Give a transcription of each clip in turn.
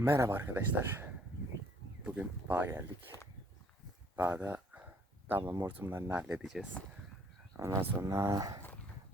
Merhaba arkadaşlar. Bugün bağa geldik. Bağda damla hortumlarını halledeceğiz. Ondan sonra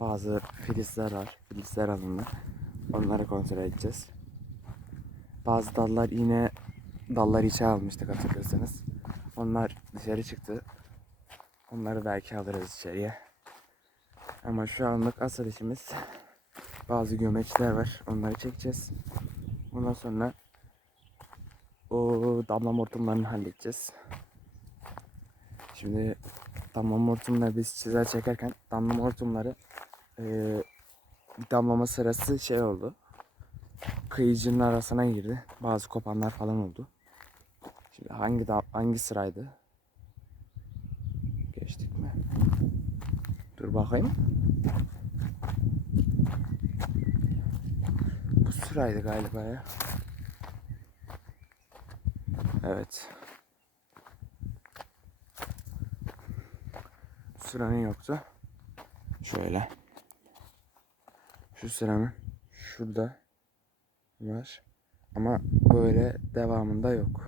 bazı filizler var. Filizler alındı. Onları kontrol edeceğiz. Bazı dallar yine dallar içe almıştık hatırlıyorsanız. Onlar dışarı çıktı. Onları belki alırız içeriye. Ama şu anlık asıl işimiz bazı gömeçler var. Onları çekeceğiz. Ondan sonra o damlama hortumlarını halledeceğiz. Şimdi damlama hortumları biz çizer çekerken damlama hortumları bir damlama sırası şey oldu. Kıyıcının arasına girdi. Bazı kopanlar falan oldu. Şimdi hangi da, hangi sıraydı? Geçtik mi? Dur bakayım. Bu sıraydı galiba ya. Evet. Sıranın yoktu. Şöyle. Şu sıranın şurada var. Ama böyle devamında yok.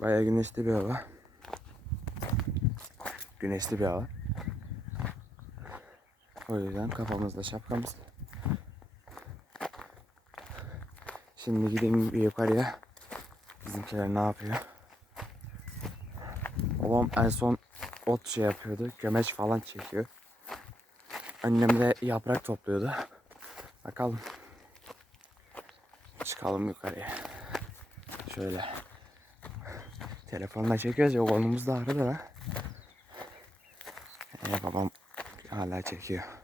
Bayağı güneşli bir hava. Güneşli bir hava. O yüzden kafamızda şapkamız. Şimdi gideyim bir yukarıya. Bizimkiler ne yapıyor? Babam en son ot şey yapıyordu. Gömeç falan çekiyor. Annem de yaprak topluyordu. Bakalım. Çıkalım yukarıya. Şöyle. Telefonla çekiyoruz ya kolumuz da ağrıdı da. Ee, babam hala çekiyor.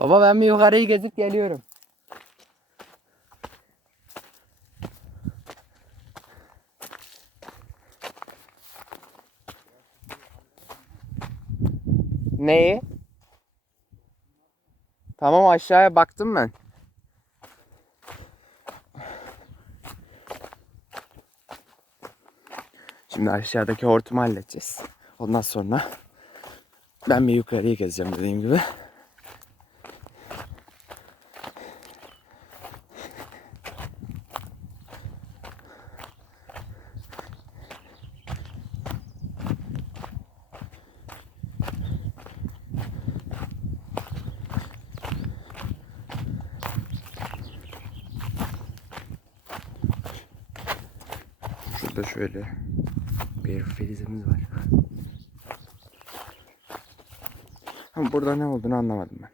Baba ben bir yukarıyı gezip geliyorum. Neyi? Tamam aşağıya baktım ben. Şimdi aşağıdaki hortumu halledeceğiz. Ondan sonra ben bir yukarıya gezeceğim dediğim gibi. Şurada şöyle bir filizimiz var. Ama burada ne olduğunu anlamadım ben.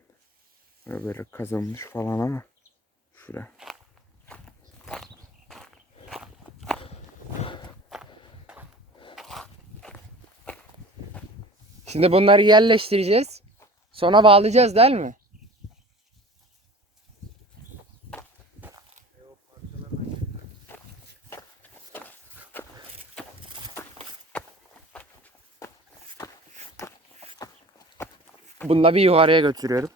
Böyle, böyle kazınmış falan ama şura. Şimdi bunları yerleştireceğiz. Sonra bağlayacağız değil mi? Da bir yukarıya götürüyorum.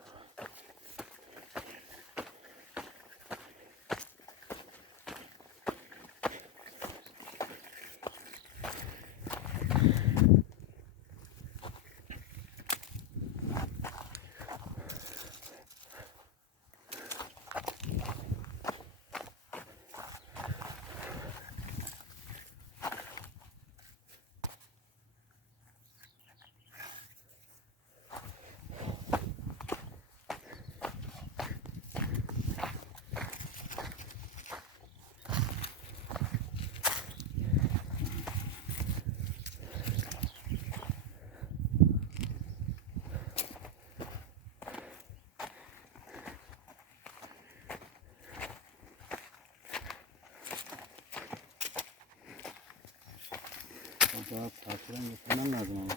Daha parçadan getirmen lazım ama.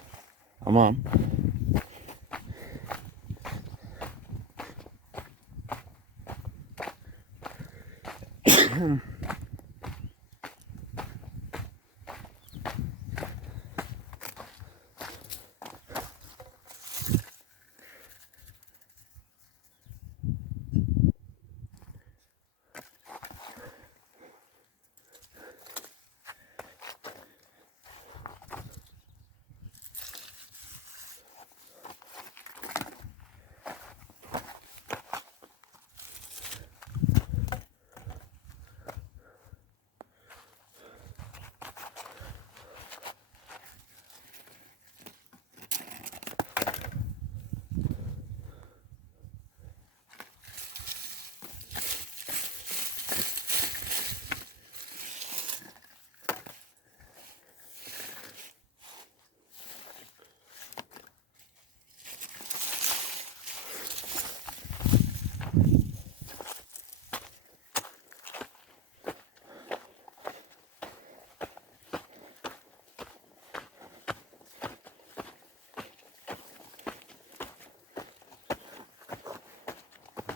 Tamam.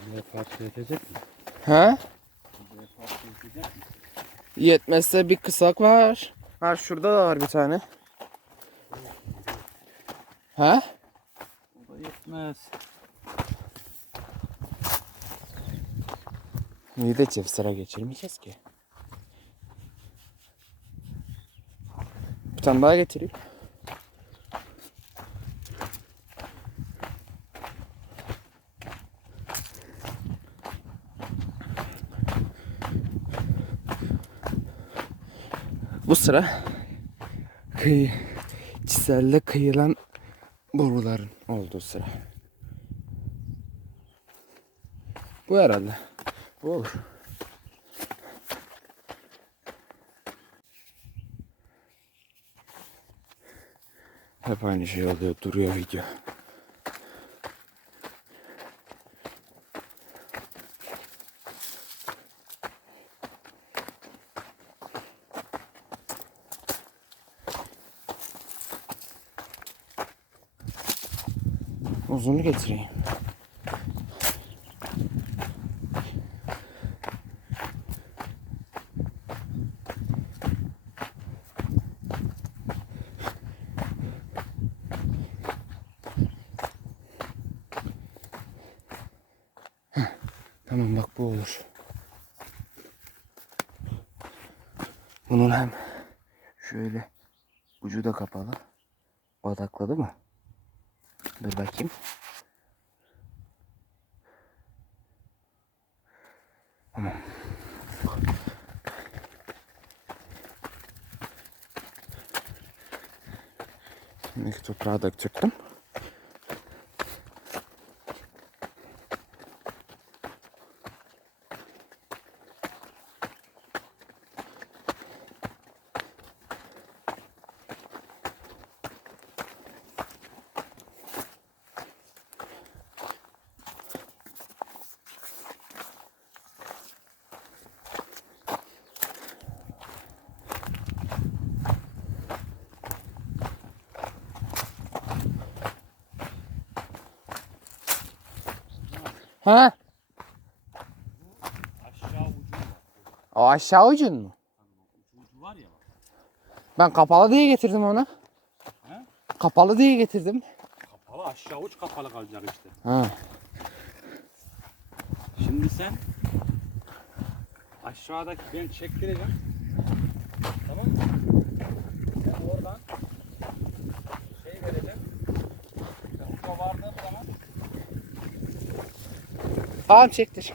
Buraya parça yetecek mi? Ha? Buraya parça yetecek mi? Yetmezse bir kısak var. Var şurada da var bir tane. Ha? O da yetmez. İyi de çift sıra geçirmeyeceğiz ki. Bir tane daha getireyim. Bu sıra kıyı, çiselle kıyılan boruların olduğu sıra. Bu herhalde. Bu olur. Hep aynı şey oluyor, duruyor video. Uzunu getireyim. Tamam bak bu olur. Bunun hem şöyle ucu da kapalı. Odakladı mı? Dur bakayım. Tamam. Şimdiki toprağı da töktüm. Ha? Aşağı ucu var. O aşağı ucun mu? Ucu, var ya bak. Ben kapalı diye getirdim onu. He? Kapalı diye getirdim. Kapalı aşağı uç kapalı kalacak işte. Ha. Şimdi sen aşağıdaki ben çektireceğim. Tamam mı? Sen oradan şey vereceğim. Sen uca Tamam çektir.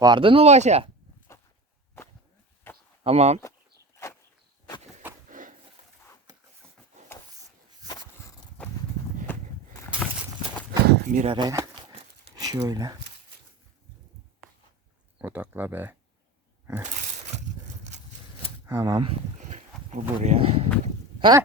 Vardın mı başa? Tamam. Bir araya şöyle odakla be. Heh. Tamam. Bu buraya. Ha?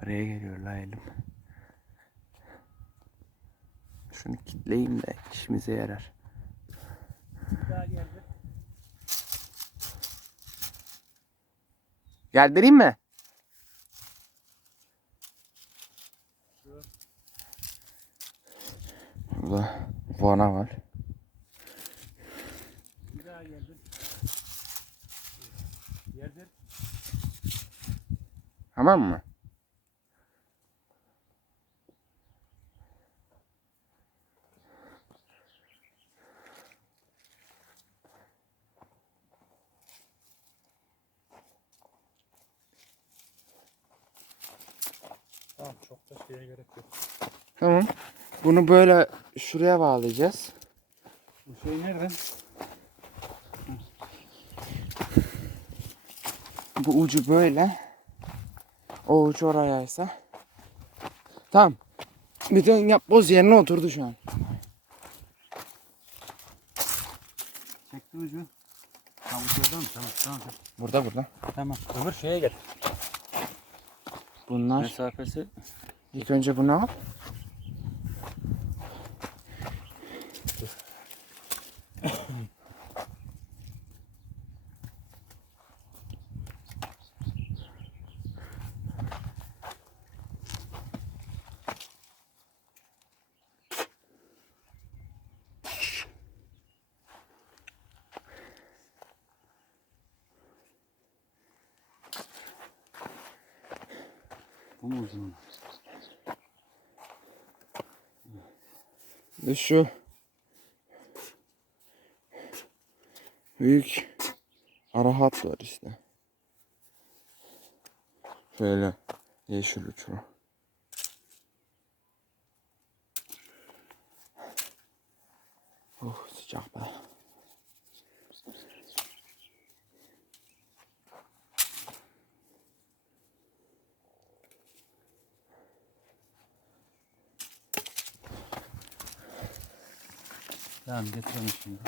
Kameraya geliyor la elim. Şunu kitleyeyim de işimize yarar. Daha geldi. Geldireyim mi? Burada vana var. Bir daha geldi. Yerdir. Tamam mı? Tamam çok da şeye gerek yok. Tamam. Bunu böyle şuraya bağlayacağız. Bu şey nerede? Bu ucu böyle. O ucu orayaysa. Tamam. Bütün yapboz yerine oturdu şu an. Çekti ucu. Tamam uçurdu mu? Tamam tamam. Burada burada. Tamam. Öbür şeye gel. Bunlar. Mesafesi İlk önce bunu al. bu mu uzun? Ve şu büyük ara hat var işte. Şöyle yeşil uçlu. Oh sıcak be. Tamam getirelim şimdi.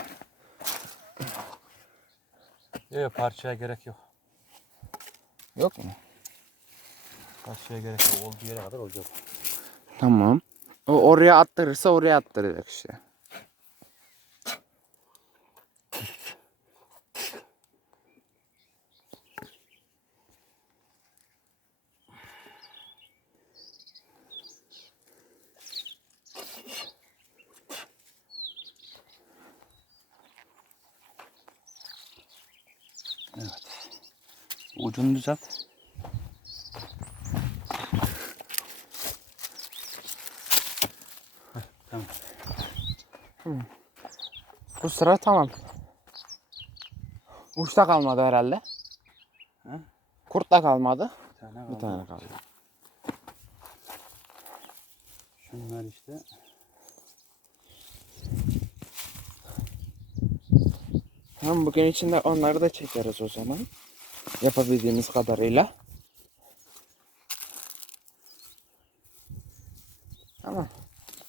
Yok yok parçaya gerek yok. Yok mu? Parçaya gerek yok. Olduğu yere kadar olacak. Tamam. O oraya attırırsa oraya attıracak işte. Ucunu düzelt. Heh, Tamam. Bu sıra tamam. Uçta kalmadı herhalde. Ha? Kurt da kalmadı. Bir tane Bir kaldı. tane kaldı. Şunlar işte. Tamam bugün içinde onları da çekeriz o zaman. Yapabildiğimiz kadarıyla. Tamam.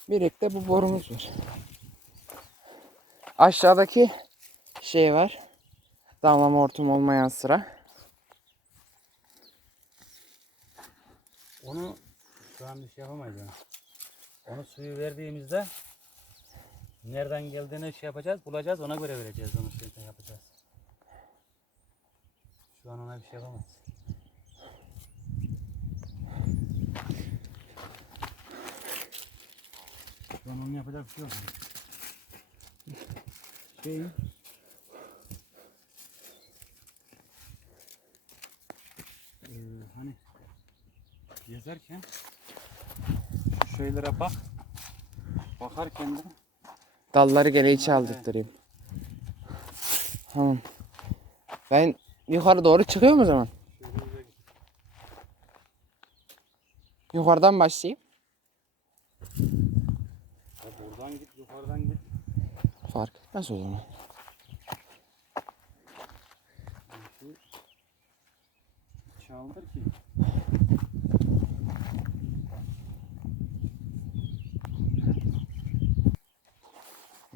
Birlikte bu borumuz var. Aşağıdaki şey var. Damlama hortum olmayan sıra. Onu şu an bir şey yapamayız yani. Onu suyu verdiğimizde nereden geldiğini şey yapacağız, bulacağız, ona göre vereceğiz onu şeyden yapacağız. Şu an ona bir şey yapamayız. Şu an onu yapacak bir şey yok. Şey, Ee, hani gezerken şu şeylere bak. Bakarken de Dalları gele içe aldırtırayım. Tamam. Ben Yukarı doğru çıkıyor mu o zaman? Yukarıdan başlayayım. Ya buradan git, yukarıdan git. Fark etmez o zaman. Çaldır ki.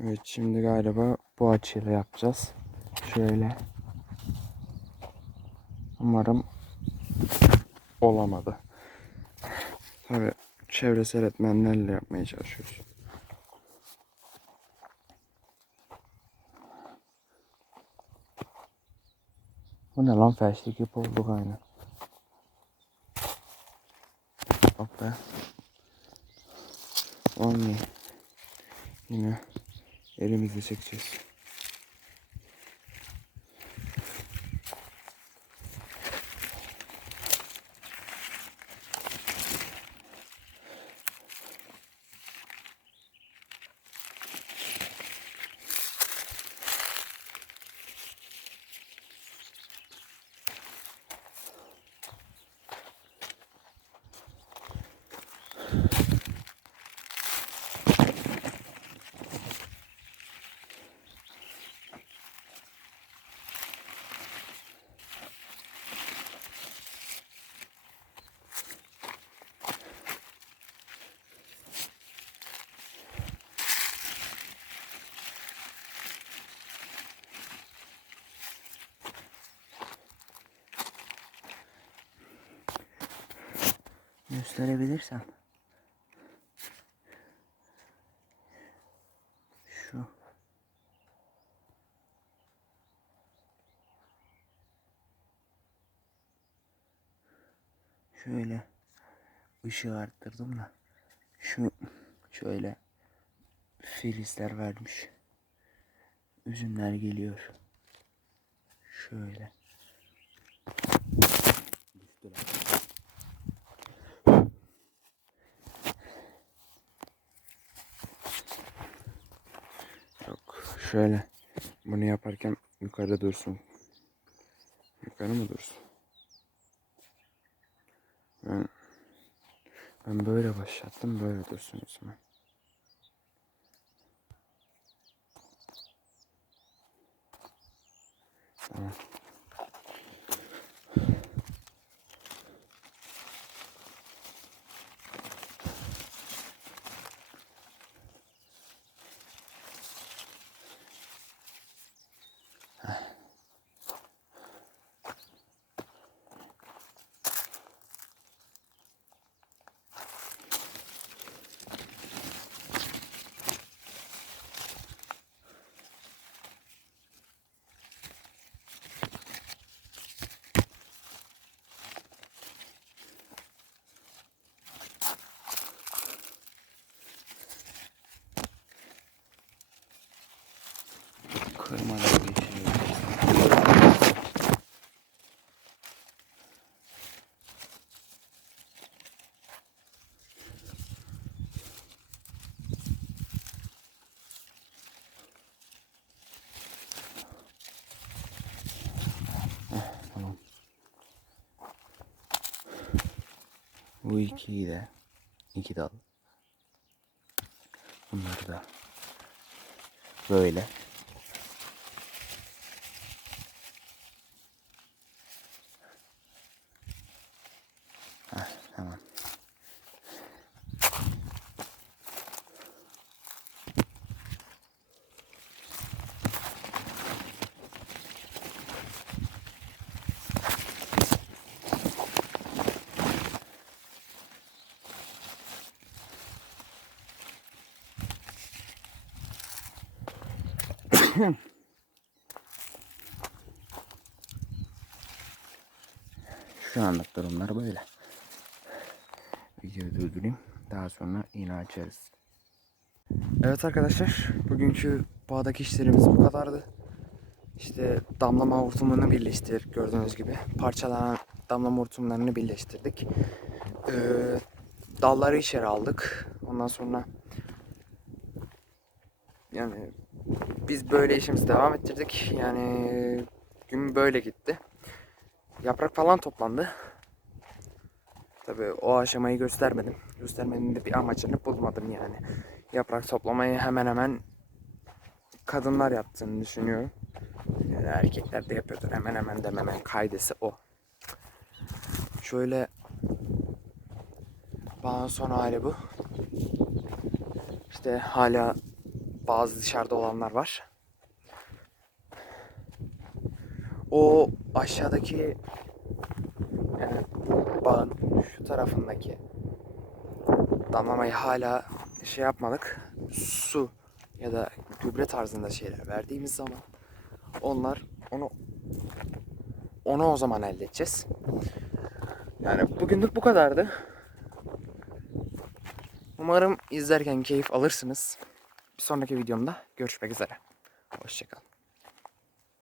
Evet şimdi galiba bu açıyla yapacağız. Şöyle. Umarım olamadı. Tabi çevresel etmenlerle yapmaya çalışıyoruz. Bu ne lan felçlik gibi olduk aynı. Bak be. Olmuyor. Yine elimizle çekeceğiz. Gösterebilirsen. Şu. Şöyle ışığı arttırdım da şu şöyle filizler vermiş. Üzümler geliyor. Şöyle. Düştüler. Yok şöyle bunu yaparken yukarıda dursun. Yukarı mı dursun? Ben, ben böyle başlattım böyle dursun o zaman. Tamam. Kırmadan geçiyor. Heh, Tamam. Bu ikiyi de iki dal. Bunları da böyle. Heh, tamam. Şu anlık durumlar böyle. Videoyu durdurayım. Daha sonra yine açarız. Evet arkadaşlar. Bugünkü bağdaki işlerimiz bu kadardı. İşte damlama hortumunu birleştirdik gördüğünüz gibi. Parçalanan damlama hortumlarını birleştirdik. Ee, dalları içeri aldık. Ondan sonra yani biz böyle işimizi devam ettirdik. Yani gün böyle gitti. Yaprak falan toplandı. Tabii o aşamayı göstermedim. Göstermenin de bir amacını bulmadım yani. Yaprak toplamayı hemen hemen kadınlar yaptığını düşünüyorum. Yani erkekler de yapıyordur hemen hemen dememen kaydesi o. Şöyle bağın son hali bu. İşte hala bazı dışarıda olanlar var. O aşağıdaki yani bu bağın şu tarafındaki damlamayı hala şey yapmadık. Su ya da gübre tarzında şeyler verdiğimiz zaman onlar onu onu o zaman elde edeceğiz. Yani bugünlük bu kadardı. Umarım izlerken keyif alırsınız. Sonraki videomda görüşmek üzere. Hoşçakalın.